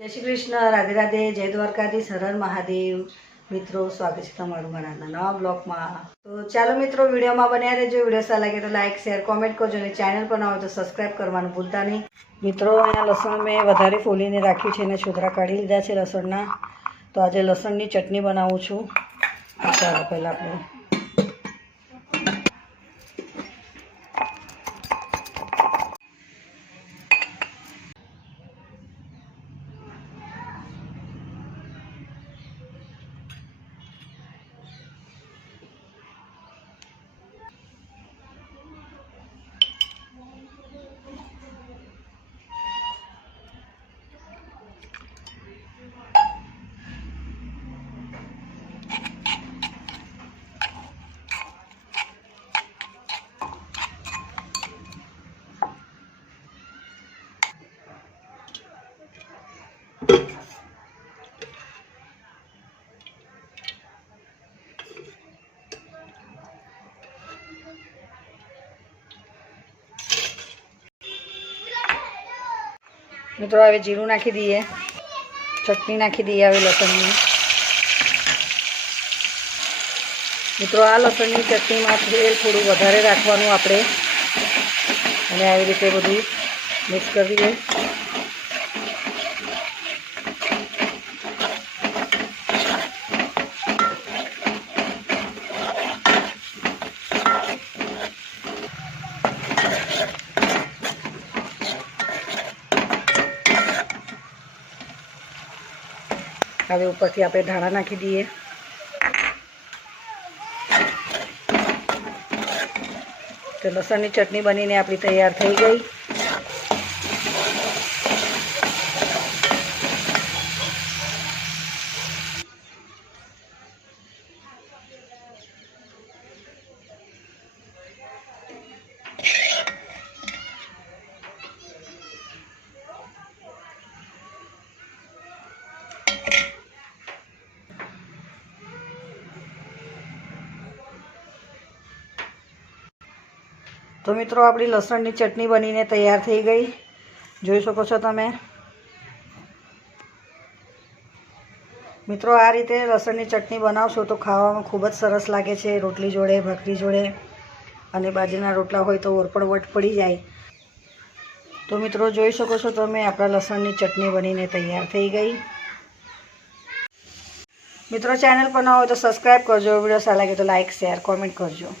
જય શ્રી કૃષ્ણ, રાધે રાધે, જય દ્વારકાધીશ, હર હર મહાદેવ। મિત્રો, સ્વાગત છે તમારું મારા નવા બ્લોગમાં। તો ચાલો મિત્રો, વિડીયોમાં બન્યા રહેજો। વિડીયો સારા લાગે તો લાઇક શેર કોમેન્ટ કરજો અને ચેનલ પર ના હોય તો સબસ્ક્રાઈબ કરવાનું ભૂલતા નહીં। મિત્રો, અહીંયા લસણ મેં વધારે ફોલીને રાખ્યું છે અને છોતરા કાઢી લીધા છે લસણના। તો આજે લસણની ચટણી બનાવું છું। ચાલો પહેલાં આપણે મિત્રો હવે જીરું નાખી દઈએ, ચટણી નાખી દઈએ હવે લસણની। મિત્રો, આ લસણની ચટણીમાં તેલ થોડું વધારે રાખવાનું આપણે અને આવી રીતે બધું મિક્સ કરી દઈએ। હવે ઉપરથી આપણે ધાણા નાખી દઈએ। તો લસણની ચટણી બનીને આપણી તૈયાર થઈ ગઈ। તો મિત્રો, આપણી લસણની ચટણી બનીને તૈયાર થઈ ગઈ, જોઈ શકો છો તમે। મિત્રો, આ રીતે લસણની ચટણી બનાવશો તો ખાવામાં ખૂબ જ સરસ લાગે છે, રોટલી જોડે, ભાખરી જોડે, અને બાજરીના રોટલા હોય તો ઓર પણ વટ પડી જાય। તો મિત્રો, જોઈ શકો છો તમે, આપણા લસણની ચટણી બનીને તૈયાર થઈ ગઈ। મિત્રો, ચેનલ પર ન હોય તો સબસ્ક્રાઈબ કરજો, વિડીયો સારા લાગે તો લાઇક શેર કોમેન્ટ કરજો।